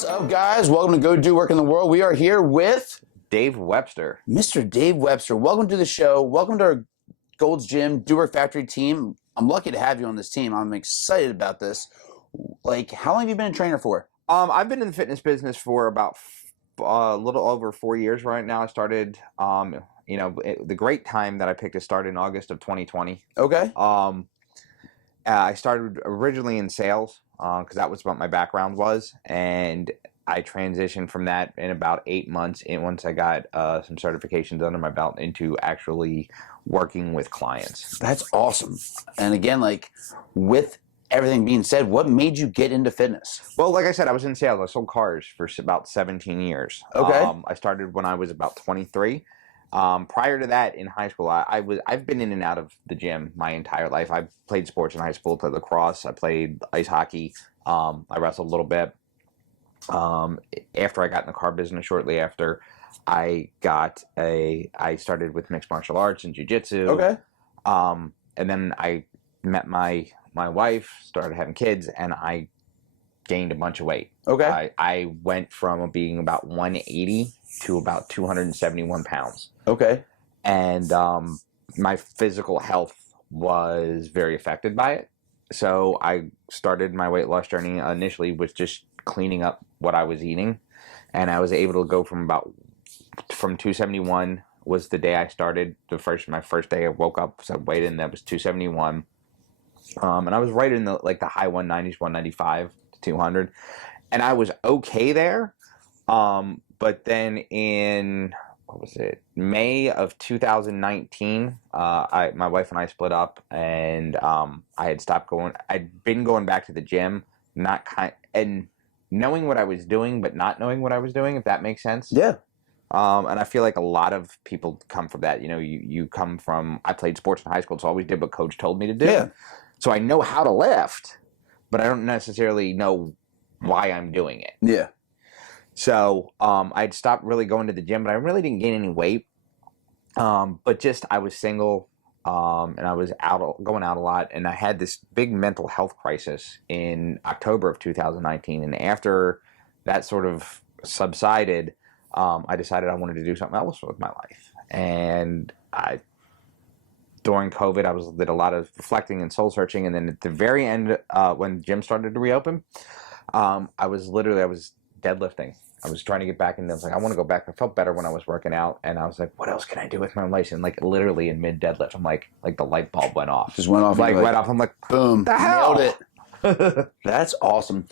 What's up, guys? Welcome to Go Do Work in the World. We are here with Dave Webster. Mr. Dave Webster. Welcome to the show. Welcome to our Gold's Gym Do Work Factory team. I'm lucky to have you on this team. I'm excited about this. Like, how long have you been a trainer for? I've been in the fitness business for about a little over 4 years right now. I started, the great time that I picked to start in August of 2020. Okay. I started originally in sales because that was what my background was, and I transitioned from that in about 8 months. And once I got some certifications under my belt into actually working with clients. That's awesome. And again, like, with everything being said, what made you get into fitness? Well, like I said, I was in sales. I sold cars for about 17 years. Okay. I started when I was about 23. Prior to that, in high school, I've been in and out of the gym my entire life. I played sports in high school, played lacrosse, I played ice hockey, I wrestled a little bit. After I got in the car business, shortly after, I started with mixed martial arts and jiu-jitsu. Okay. And then I met my wife, started having kids, and I gained a bunch of weight. Okay. I went from being about 180 to about 271 pounds. Okay. And my physical health was very affected by it. So I started my weight loss journey initially with just cleaning up what I was eating. And I was able to go from 271 was the day I started. My first day I woke up, so I weighed in, that was 271. And I was right in the high 190s, 195 to 200. And I was okay there. But then in, May of 2019, my wife and I split up, and I had stopped going. I'd been going back to the gym, and knowing what I was doing, but not knowing what I was doing, if that makes sense. Yeah. And I feel like a lot of people come from that. You know, you come from, I played sports in high school, so I always did what coach told me to do. Yeah. So I know how to lift, but I don't necessarily know why I'm doing it. Yeah. So I'd stopped really going to the gym, but I really didn't gain any weight. But just I was single, and I was going out a lot, and I had this big mental health crisis in October of 2019. And after that sort of subsided, I decided I wanted to do something else with my life. And during COVID, I did a lot of reflecting and soul searching. And then at the very end, when gym started to reopen, I was deadlifting. I was trying to get back into. I was like, I want to go back. I felt better when I was working out, and I was like, what else can I do with my life? And literally in mid deadlift, I'm like the light bulb went off. Just went off. Right off. I'm like, boom, the hell? nailed it. That's awesome.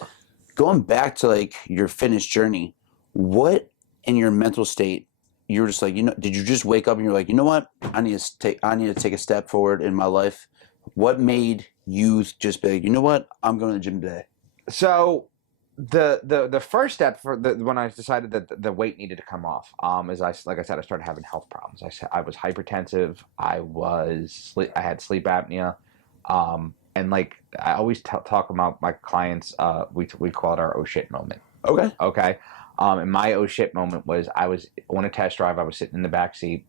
Going back to your fitness journey, what in your mental state you were just like, did you just wake up and you're like, you know what, I need to take a step forward in my life? What made you just be like, you know what, I'm going to the gym today? So the first step when I decided that the weight needed to come off, is I started having health problems. I was hypertensive. I had sleep apnea, and I always talk about my clients. We call it our oh shit moment. Okay. Okay. And my oh shit moment was I was on a test drive. I was sitting in the back seat,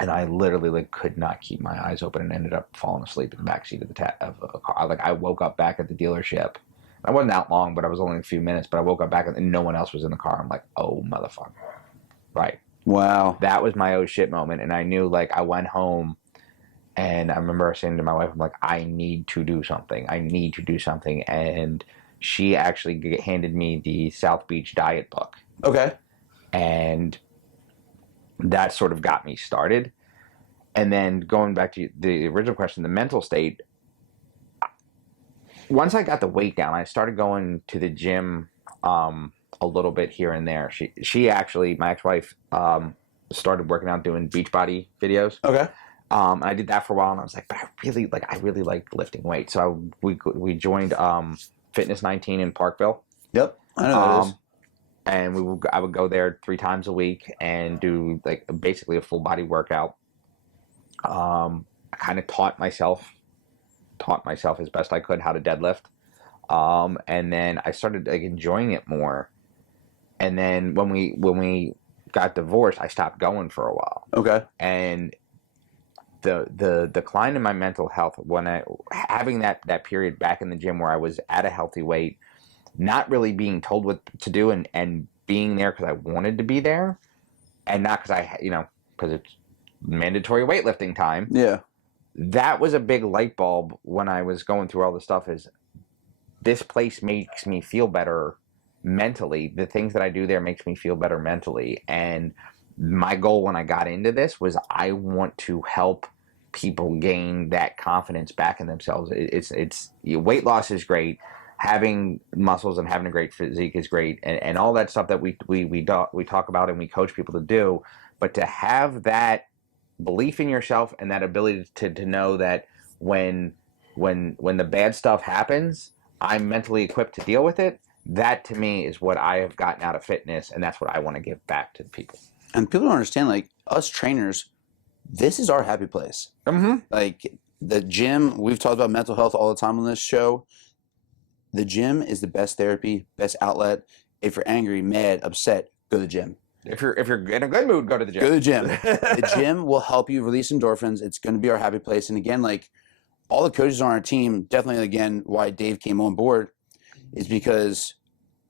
and I literally could not keep my eyes open and ended up falling asleep in the back seat of a car. I woke up back at the dealership. I wasn't that long, but I was only a few minutes. But I woke up back and no one else was in the car. I'm like, oh, motherfucker. Right. Wow. That was my oh shit moment. And I knew, I went home, and I remember saying to my wife, I'm like, I need to do something. And she actually handed me the South Beach diet book. Okay. And that sort of got me started. And then going back to the original question, the mental state, once I got the weight down, I started going to the gym a little bit here and there. She actually, my ex-wife, started working out doing Beachbody videos. Okay. And I did that for a while, and I was like, but I really like lifting weights. So we joined Fitness 19 in Parkville. Yep, I know that is. And I would go there 3 times a week and do basically a full body workout. I kind of taught myself as best I could how to deadlift. And then I started enjoying it more. And then when we got divorced, I stopped going for a while. Okay. And the decline in my mental health, having that period back in the gym where I was at a healthy weight, not really being told what to do and being there because I wanted to be there and not because because it's mandatory weightlifting time. Yeah. That was a big light bulb when I was going through all the stuff is this place makes me feel better mentally. The things that I do there makes me feel better mentally. And my goal when I got into this was I want to help people gain that confidence back in themselves. Weight loss is great. Having muscles and having a great physique is great, and all that stuff that we talk about and we coach people to do. But to have that belief in yourself and that ability to know that when the bad stuff happens, I'm mentally equipped to deal with it. That to me is what I have gotten out of fitness, and that's what I want to give back to the people. And people don't understand, like, us trainers, this is our happy place. Mm-hmm. Like, the gym, we've talked about mental health all the time on this show. The gym is the best therapy, best outlet. If you're angry, mad, upset, go to the gym. If you're in a good mood, go to the gym. Go to the gym. The gym will help you release endorphins. It's going to be our happy place. And again, like, all the coaches on our team, definitely, again, why Dave came on board is because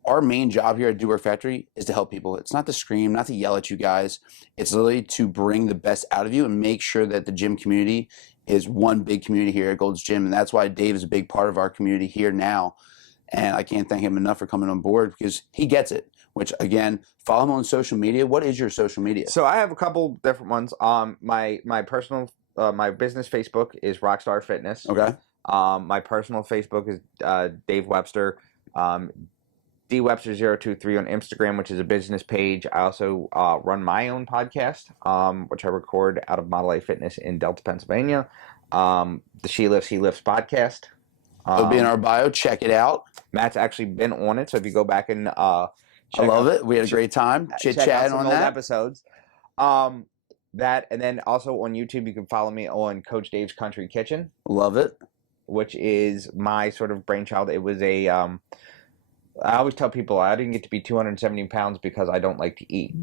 our main job here at Do Work Factory is to help people. It's not to scream, not to yell at you guys. It's literally to bring the best out of you and make sure that the gym community is one big community here at Gold's Gym. And that's why Dave is a big part of our community here now. And I can't thank him enough for coming on board because he gets it. Which, again, follow him on social media. What is your social media? So I have a couple different ones. My personal, my business Facebook is Rockstar Fitness. Okay. My personal Facebook is Dave Webster. DWebster023 on Instagram, which is a business page. I also run my own podcast, which I record out of Model A Fitness in Delta, Pennsylvania. The She Lifts, He Lifts podcast. It'll be in our bio. Check it out. Matt's actually been on it, so if you go back and I love it. We had a great time chit-chatting on old that. episodes. That, and then also on YouTube, you can follow me on Coach Dave's Country Kitchen. Love it. Which is my sort of brainchild. It was a I always tell people I didn't get to be 270 pounds because I don't like to eat.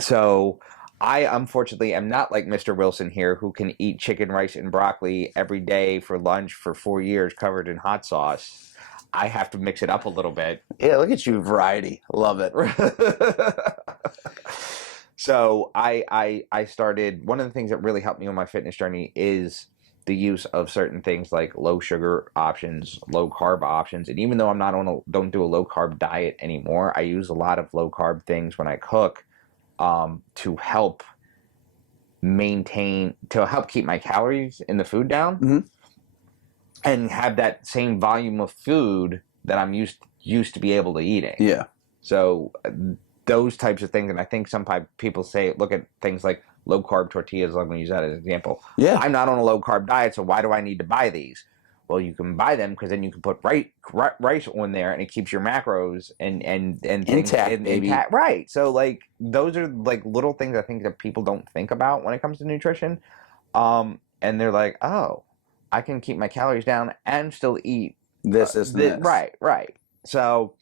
So I unfortunately am not like Mr. Wilson here, who can eat chicken, rice, and broccoli every day for lunch for 4 years covered in hot sauce. I have to mix it up a little bit. Yeah, look at you, variety. Love it. So I started, one of the things that really helped me on my fitness journey is the use of certain things like low sugar options, low carb options. And even though I'm not don't do a low carb diet anymore, I use a lot of low carb things when I cook to help keep my calories in the food down. Mm-hmm. And have that same volume of food that I'm used to be able to eating. Yeah. So those types of things, and I think some people look at things like low carb tortillas. I'm going to use that as an example. Yeah. I'm not on a low carb diet, so why do I need to buy these? Well, you can buy them because then you can put rice on there, and it keeps your macros and things intact, baby. Intact. Right. So like those are like little things I think that people don't think about when it comes to nutrition, and they're like, oh, I can keep my calories down and still eat this. Right. So,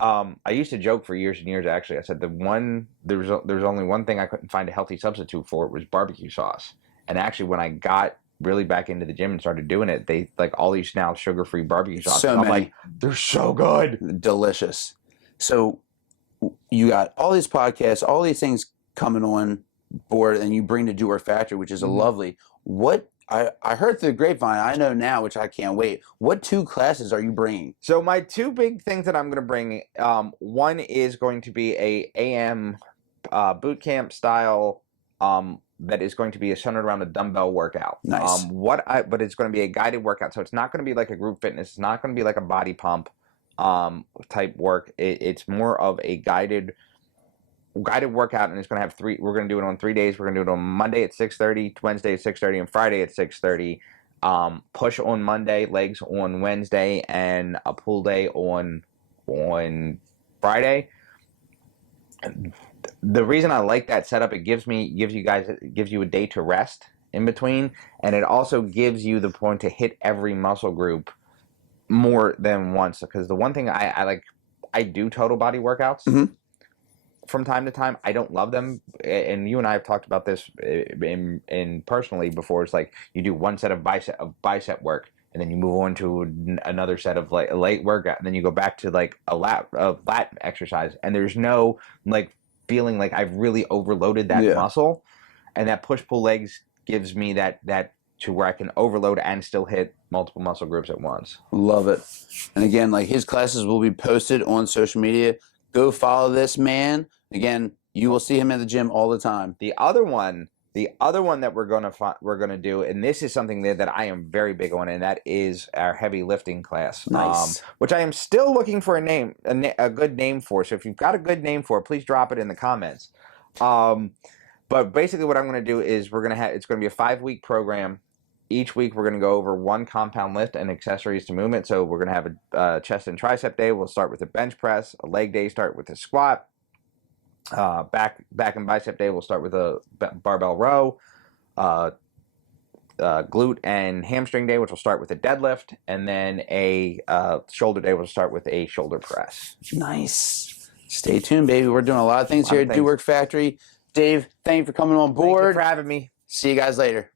I used to joke for years and years. Actually, I said there's only one thing I couldn't find a healthy substitute for. It was barbecue sauce. And actually, when I got really back into the gym and started doing it, they like all these now sugar-free barbecue sauces. So I'm like, they're so good, delicious. So you got all these podcasts, all these things coming on board, and you bring the Do Work Factory, which is a lovely. What I heard through the grapevine, I know now, which I can't wait. What 2 classes are you bringing? So my 2 big things that I'm going to bring, one is going to be a AM boot camp style that is going to be centered around a dumbbell workout. Nice. But it's going to be a guided workout, so it's not going to be like a group fitness. It's not going to be like a body pump type work. It's more of a guided workout, and it's going to have 3. We're going to do it on 3 days. We're going to do it on Monday at 6:30, Wednesday at 6:30, and Friday at 6:30. Push on Monday, legs on Wednesday, and a pull day on Friday. The reason I like that setup, it gives you a day to rest in between, and it also gives you the point to hit every muscle group more than once. Because the one thing I do total body workouts. Mm-hmm. From time to time. I don't love them, and you and I have talked about this in personally before. It's like you do one set of bicep work, and then you move on to another set of like a light workout, and then you go back to like a lat exercise, and there's no like feeling like I've really overloaded that muscle, and that push pull legs gives me that to where I can overload and still hit multiple muscle groups at once. Love it. And again, like his classes will be posted on social media. Go follow this man. Again, you will see him at the gym all the time. The other one that we're gonna do, and this is something that I am very big on, and that is our heavy lifting class. Nice. Which I am still looking for a good name for. So if you've got a good name for it, please drop it in the comments. But basically, what I'm going to do is it's going to be a 5-week program. Each week, we're going to go over one compound lift and accessories to movement. So we're going to have a chest and tricep day. We'll start with a bench press. A leg day, start with a squat. Back and bicep day, we'll start with a barbell row. Glute and hamstring day, which will start with a deadlift. And then a shoulder day, will start with a shoulder press. Nice. Stay tuned, baby. We're doing a lot of things here at Do Work Factory. Dave, thank you for coming on board. Thank you for having me. See you guys later.